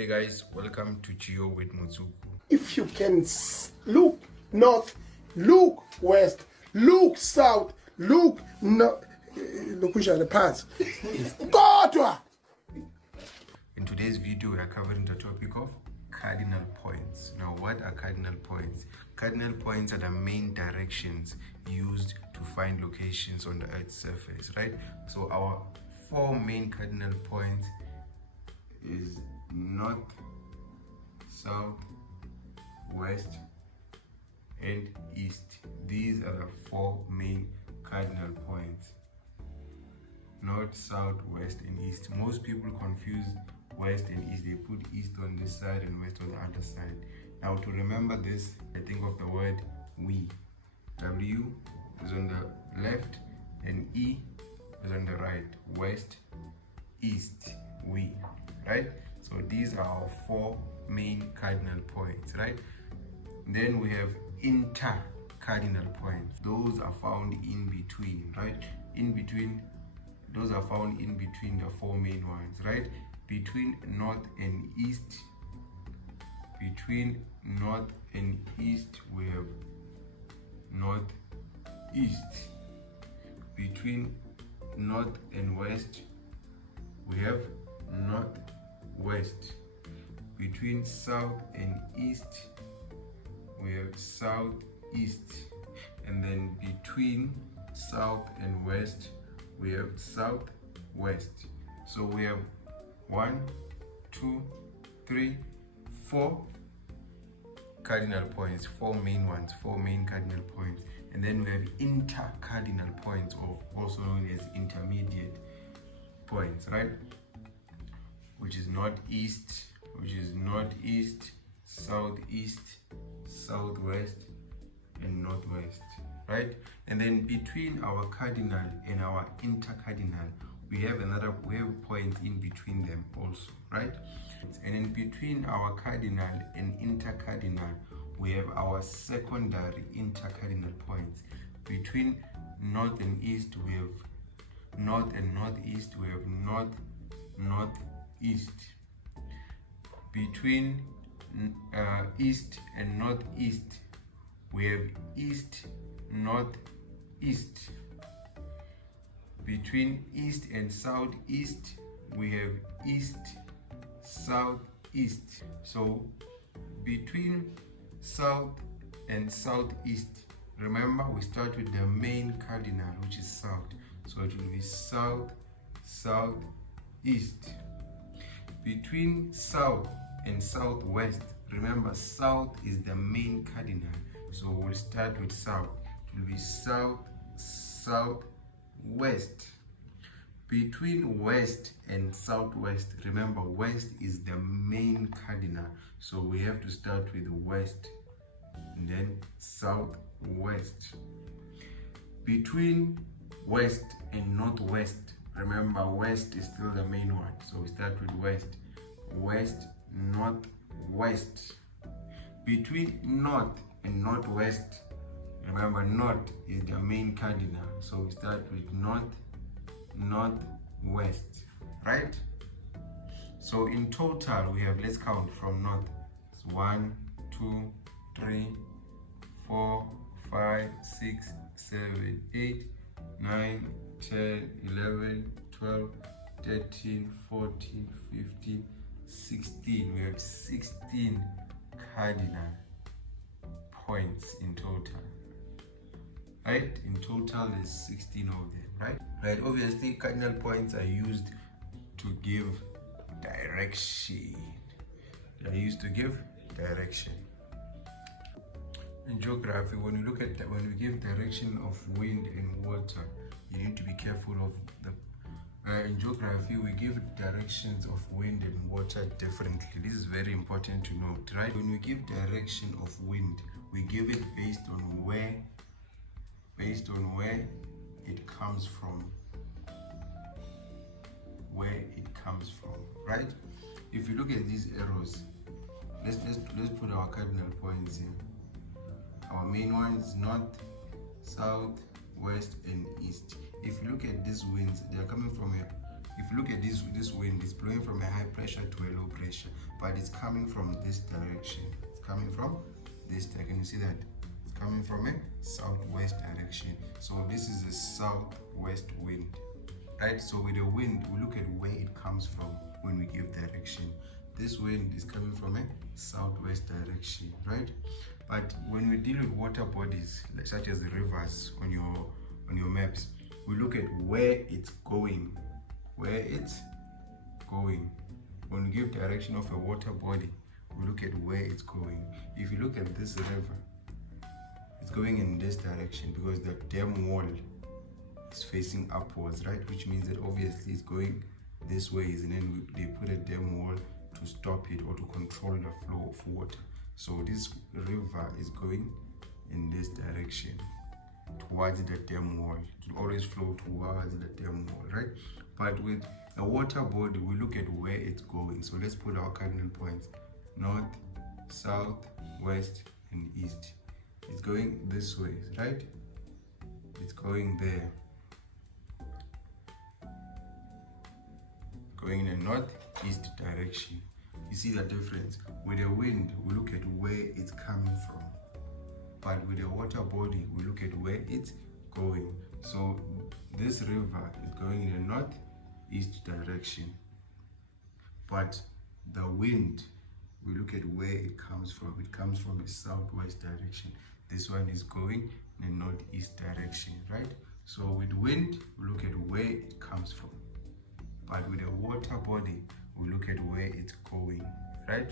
Hey guys, welcome to GeoWith Motsoko. If you can look north, look west, look south, look north, look which are the paths. In today's video, we are covering the topic of cardinal points. Now, what are cardinal points? Cardinal points are the main directions used to find locations on the Earth's surface, right? So our four main cardinal points is north, south, west, and east. These are the four main cardinal points: north, south, west, and east. Most people confuse west and east. They put east on this side and west on the other side. Now, to remember this, I think of the word we. W is on the left and E is on the right. West, east, we, right? So these are our four main cardinal points, right? Then we have intercardinal points. Those are found in between, right? Those are found in between the four main ones, right? Between north and east. Between north and east, we have northeast. Between north and west, we have northwest. Between south and east, we have southeast. And then between south and west, we have southwest. So we have 1, 2, 3, 4 cardinal points, four main cardinal points. And then we have intercardinal points, or also known as intermediate points, right? Which is northeast, southeast, southwest, and northwest, right? And then between our cardinal and our intercardinal, we have points in between them also, right? And in between our cardinal and intercardinal, we have our secondary intercardinal points. Between north and east, we have north and northeast, we have northeast. Between east and northeast, we have east, northeast. Between east and southeast, we have east, southeast. So between south and southeast, remember we start with the main cardinal, which is south. So it will be south, southeast. Between south and southwest, remember south is the main cardinal. So we'll start with south. It will be south, southwest. Between west and southwest, remember west is the main cardinal. So we have to start with west and then southwest. Between west and northwest, remember west is still the main one. So we start with west, northwest. Between north and northwest, remember north is the main cardinal. So we start with northwest, right? So in total, we have, let's count from north. It's 1, 2, 3, 4, 5, 6, 7, 8, 9, 10, 11, 12, 13, 14, 15, 16. We have 16 cardinal points in total, right? In total, there's 16 of them, right? Right, obviously, cardinal points are used to give direction. They are used to give direction. In geography, when we give direction of wind and water, you need to be careful of the. In geography, we give directions of wind and water differently. This is very important to note, right? When we give direction of wind, we give it based on where it comes from. Right? If you look at these arrows, let's put our cardinal points in. Our main one is north, south, west, and east. If you look at these winds, they are coming from a. If you look at this wind, it's blowing from a high pressure to a low pressure. but it's coming from this direction. It's coming from this direction. You see that? It's coming from a southwest direction. So this is a southwest wind, right? So with the wind, we look at where it comes from when we give direction. This wind is coming from a southwest direction, right? But when we deal with water bodies, such as the rivers on your maps, we look at where it's going, where it's going. When we give direction of a water body, we look at where it's going. If you look at this river, it's going in this direction because the dam wall is facing upwards, right? Which means that obviously it's going this way, and then they put a dam wall to stop it or to control the flow of water. So this river is going in this direction towards the dam wall. It will always flow towards the dam wall, right? But with a water body, we look at where it's going. So let's put our cardinal points: north, south, west, and east. It's going this way, right? It's going there. Going in a northeast direction. You see the difference? With the wind, we look at where it's coming from. But with the water body, we look at where it's going. So this river is going in a northeast direction. But the wind, we look at where it comes from. It comes from a southwest direction. This one is going in a northeast direction, right? So with wind, we look at where it comes from. But with a water body, we look at where it's going, right?